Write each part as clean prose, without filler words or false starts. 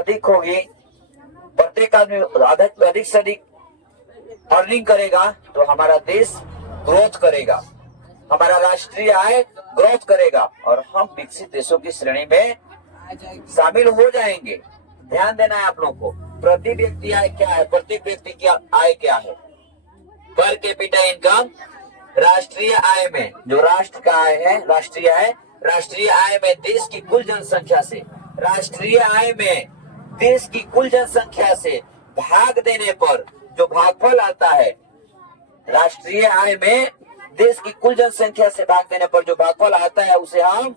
अधिक होगी, प्रत्येक आदमी अधिक से अधिक अर्निंग करेगा तो हमारा देश ग्रोथ करेगा, हमारा राष्ट्रीय आय ग्रोथ करेगा और हम विकसित देशों की श्रेणी में शामिल हो जाएंगे। ध्यान देना है आप लोगों को। प्रति व्यक्ति आय क्या है? प्रत्येक व्यक्ति की आय क्या है? पर कैपिटा इनकम, राष्ट्रीय आय में जो राष्ट्र का आय है, राष्ट्रीय आय में देश की कुल जनसंख्या से, राष्ट्रीय आय में देश की कुल जनसंख्या से भाग देने पर जो भागफल आता है, राष्ट्रीय आय में देश की कुल जनसंख्या से भाग देने पर जो भागफल आता है उसे हम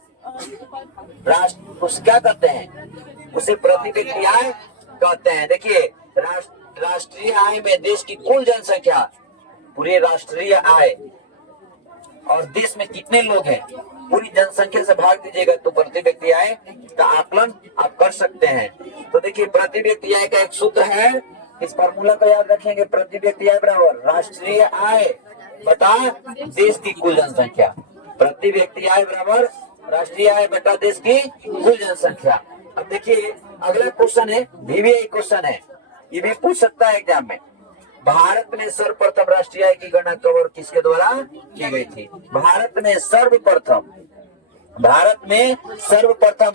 क्या कहते हैं? उसे प्रति व्यक्ति आय कहते हैं। देखिए, राष्ट्रीय आय में देश की कुल जनसंख्या, पूरी राष्ट्रीय आय और देश में कितने लोग हैं, पूरी जनसंख्या से भाग दीजिएगा तो प्रति व्यक्ति आय का आकलन आप कर सकते हैं। तो देखिए, प्रति व्यक्ति आय का एक सूत्र है, इस फार्मूला को याद रखेंगे। प्रति व्यक्ति आय बराबर राष्ट्रीय आय बटा देश की कुल जनसंख्या। प्रति व्यक्ति आय बराबर राष्ट्रीय आय बटा देश की कुल जनसंख्या। अब देखिए, अगला क्वेश्चन है, VVI क्वेश्चन है, ये भी पूछ सकता है एग्जाम में। भारत में सर्वप्रथम राष्ट्रीय आय की गणना कब और किसके द्वारा की गई थी? भारत में सर्वप्रथम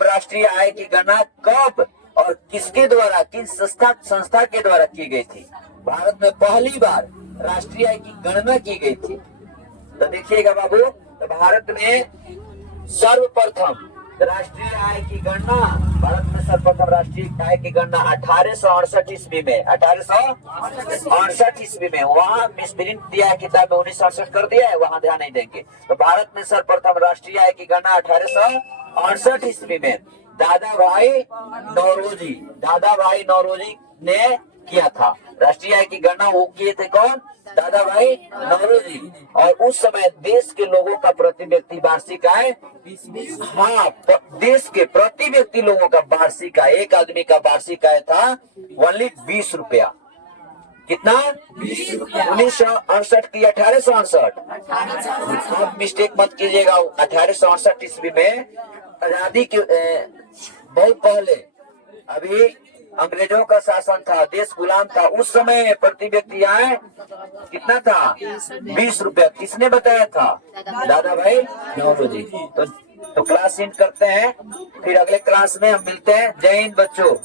राष्ट्रीय आय की गणना कब और किसके द्वारा, किस संस्था के द्वारा की गई थी? भारत में पहली बार राष्ट्रीय आय की गणना की गई थी। तो देखिएगा बाबू, तो भारत में सर्वप्रथम राष्ट्रीय आय की गणना, भारत में सर्वप्रथम राष्ट्रीय आय की गणना 1868 ईस्वी में, 1868 ईस्वी में, वहाँ मिसप्रिंट दिया है किताब में, 1968 कर दिया है, वहाँ ध्यान नहीं देंगे। तो भारत में सर्वप्रथम राष्ट्रीय आय की गणना 1868 ईस्वी में दादा भाई नौरोजी ने किया था। राष्ट्रीय आय की गणना वो किए थे कौन? दादा भाई नौरोजी। और उस समय देश के लोगों का प्रति व्यक्ति वार्षिक आय, हाँ, देश के प्रति व्यक्ति लोगों का वार्षिक आय, एक आदमी का वार्षिक आय था ओनली 20 रुपया। कितना? 1968 की 1868। अब मिस्टेक मत कीजिएगा, 1868 ईस्वी में आजादी के बहुत पहले, अभी अंग्रेजों का शासन था, देश गुलाम था, उस समय प्रति व्यक्ति आय कितना था? 20 रुपया। किसने बताया था? दादा भाई नौरोजी। तो क्लास एंड करते हैं, फिर अगले क्लास में हम मिलते हैं। जय हिंद बच्चों।